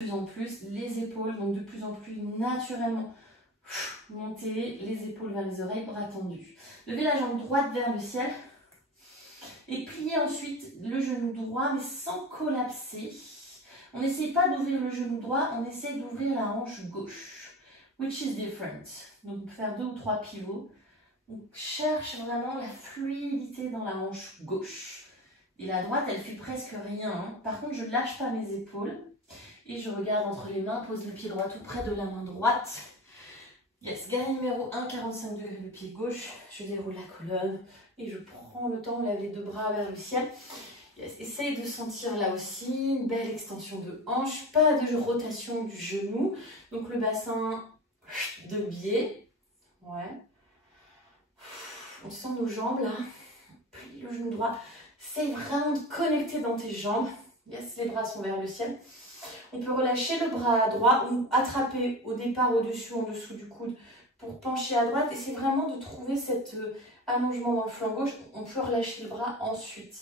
De plus en plus les épaules, donc de plus en plus naturellement. Montez les épaules vers les oreilles, bras tendus. Levez la jambe droite vers le ciel. Et pliez ensuite le genou droit, mais sans collapser. On n'essaye pas d'ouvrir le genou droit, on essaye d'ouvrir la hanche gauche. Which is different. Donc, on peut faire 2 ou 3 pivots. On cherche vraiment la fluidité dans la hanche gauche. Et la droite, elle fait presque rien. Hein. Par contre, je ne lâche pas mes épaules. Et je regarde entre les mains, pose le pied droit tout près de la main droite. Yes, guerrier numéro 1, 45 degrés le pied gauche. Je déroule la colonne et je prends le temps, lève les 2 bras vers le ciel. Yes, essaye de sentir là aussi une belle extension de hanche, pas de rotation du genou. Donc le bassin de biais. Ouais. On sent nos jambes là. Plie le genou droit. Essaye vraiment de connecter dans tes jambes. Yes, les bras sont vers le ciel. On peut relâcher le bras droit ou attraper au départ au-dessus ou en dessous du coude pour pencher à droite. Et c'est vraiment de trouver cet allongement dans le flanc gauche. On peut relâcher le bras ensuite.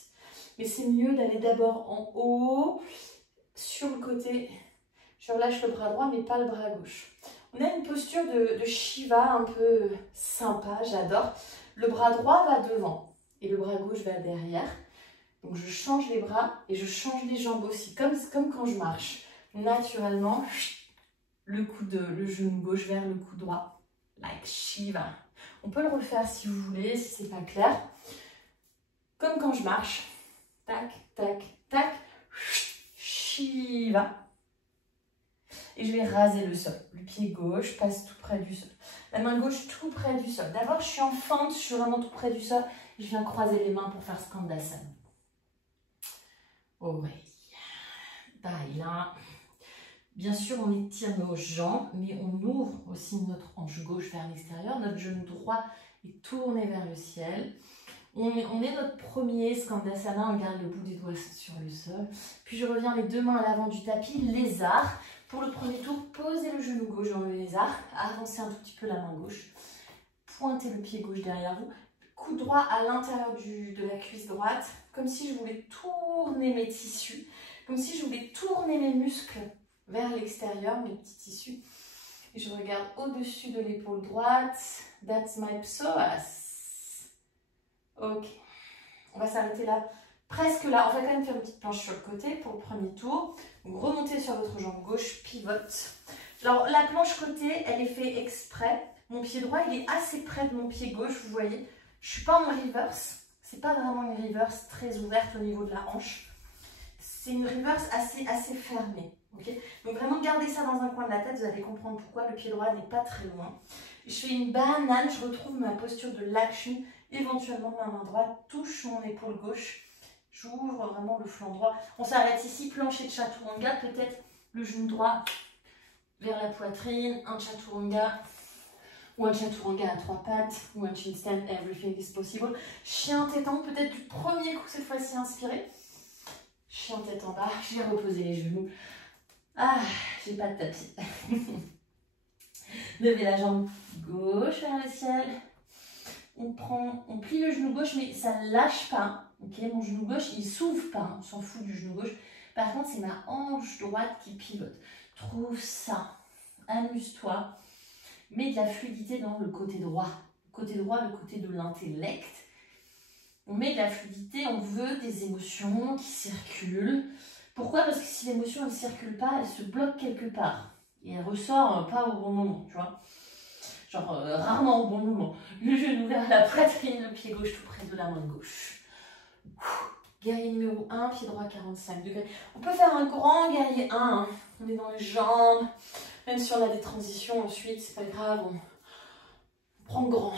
Mais c'est mieux d'aller d'abord en haut, sur le côté. Je relâche le bras droit mais pas le bras gauche. On a une posture de Shiva un peu sympa, j'adore. Le bras droit va devant et le bras gauche va derrière. Donc je change les bras et je change les jambes aussi, comme quand je marche. Naturellement, le genou gauche vers le coude droit, like Shiva. On peut le refaire si vous voulez, si c'est pas clair. Comme quand je marche, tac, tac, tac, Shiva. Et je vais raser le sol. Le pied gauche passe tout près du sol. La main gauche tout près du sol. D'abord, je suis en fente, je suis vraiment tout près du sol. Je viens croiser les mains pour faire Skandasana. Oh oui. Là. Bien sûr, on étire nos jambes, mais on ouvre aussi notre hanche gauche vers l'extérieur. Notre genou droit est tourné vers le ciel. On est notre premier Skandasana, on garde le bout des doigts sur le sol. Puis je reviens les 2 mains à l'avant du tapis, lézard. Pour le premier tour, posez le genou gauche dans le lézard. Avancez un tout petit peu la main gauche. Pointez le pied gauche derrière vous. Coude droit à l'intérieur de la cuisse droite. Comme si je voulais tourner mes tissus. Comme si je voulais tourner mes muscles vers l'extérieur, mes petits tissus. Et je regarde au-dessus de l'épaule droite. That's my psoas. Ok. On va s'arrêter là. Presque là. On va quand même faire une petite planche sur le côté pour le premier tour. Donc remontez sur votre jambe gauche, pivote. Alors la planche côté, elle est faite exprès. Mon pied droit, il est assez près de mon pied gauche, vous voyez. Je ne suis pas en reverse. C'est pas vraiment une reverse très ouverte au niveau de la hanche. C'est une reverse assez fermée. Okay, donc vraiment gardez ça dans un coin de la tête, vous allez comprendre pourquoi. Le pied droit n'est pas très loin. Je fais une banane, je retrouve ma posture de Lakshmi. Éventuellement ma main droite touche mon épaule gauche. J'ouvre vraiment le flanc droit. On s'arrête ici, plancher de chaturanga, peut-être le genou droit vers la poitrine, un chaturanga ou un chaturanga à 3 pattes ou un chin stand, everything is possible. Chien téton, peut-être du premier coup cette fois-ci inspiré. Chien tête en bas, j'ai reposé les genoux. Ah, j'ai pas de tapis. Levez la jambe gauche vers le ciel. On plie le genou gauche, mais ça ne lâche pas. Okay, mon genou gauche, il ne s'ouvre pas. On s'en fout du genou gauche. Par contre, c'est ma hanche droite qui pivote. Trouve ça. Amuse-toi. Mets de la fluidité dans le côté droit. Le côté droit, le côté de l'intellect. On met de la fluidité, on veut des émotions qui circulent. Pourquoi? Parce que si l'émotion ne circule pas, elle se bloque quelque part. Et elle ressort pas au bon moment, tu vois. Genre rarement au bon moment. Le genou vers la poitrine, le pied gauche tout près de la main gauche. Guerrier numéro 1, pied droit 45 degrés. On peut faire un grand guerrier 1. Hein. On est dans les jambes. Même si on a des transitions ensuite, c'est pas grave. On prend grand.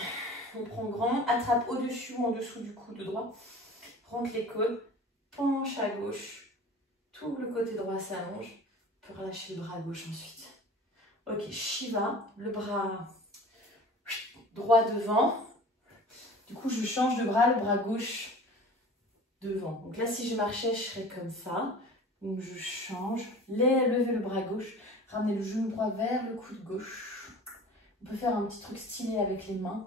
On prend grand. Attrape au-dessus ou en dessous du coude droit. Rentre les côtes. Penche à gauche. Tout le côté droit s'allonge. On peut relâcher le bras gauche ensuite. Ok, Shiva. Le bras droit devant. Du coup, je change de bras, le bras gauche devant. Donc là, si je marchais, je serais comme ça. Donc je change. Levez le bras gauche. Ramenez le genou droit vers le coude gauche. On peut faire un petit truc stylé avec les mains.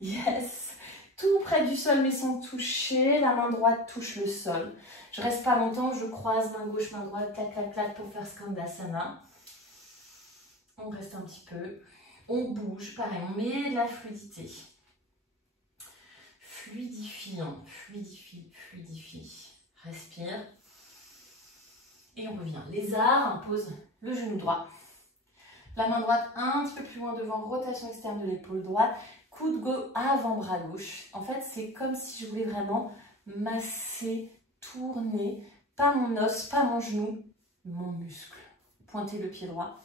Yes! Tout près du sol mais sans toucher. La main droite touche le sol. Je reste pas longtemps, je croise main gauche, main droite, clac, clac, clac pour faire Skandasana. On reste un petit peu. On bouge, pareil, on met de la fluidité. Fluidifiant, fluidifie, fluidifie. Respire. Et on revient. Lézard, on pose le genou droit. La main droite un petit peu plus loin devant, rotation externe de l'épaule droite. Coude gauche, avant-bras gauche. En fait, c'est comme si je voulais vraiment masser, tourner, pas mon os, pas mon genou, mon muscle. Pointer le pied droit.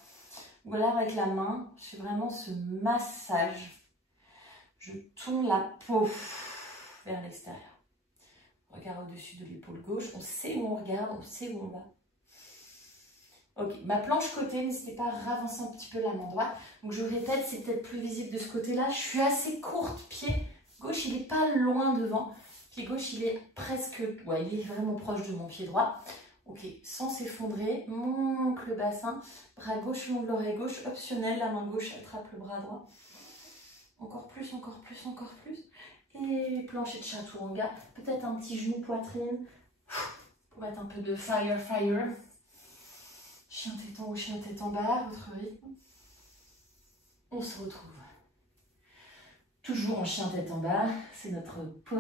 Voilà, avec la main, je fais vraiment ce massage. Je tourne la peau vers l'extérieur. Regard au-dessus de l'épaule gauche. On sait où on regarde, on sait où on va. Ok, ma planche côté, n'hésitez pas à ravancer un petit peu la main droite. Donc je répète, c'est peut-être plus visible de ce côté-là. Je suis assez courte, pied gauche, il n'est pas loin devant. Pied gauche, il est presque, ouais, il est vraiment proche de mon pied droit. Ok, sans s'effondrer, monte le bassin, bras gauche, long de l'oreille gauche, optionnel, la main gauche attrape le bras droit. Encore plus, encore plus, encore plus. Et plancher de chaturanga, peut-être un petit genou poitrine pour mettre un peu de fire, fire. Chien tête en haut, chien tête en bas, votre rythme. On se retrouve toujours en chien tête en bas, c'est notre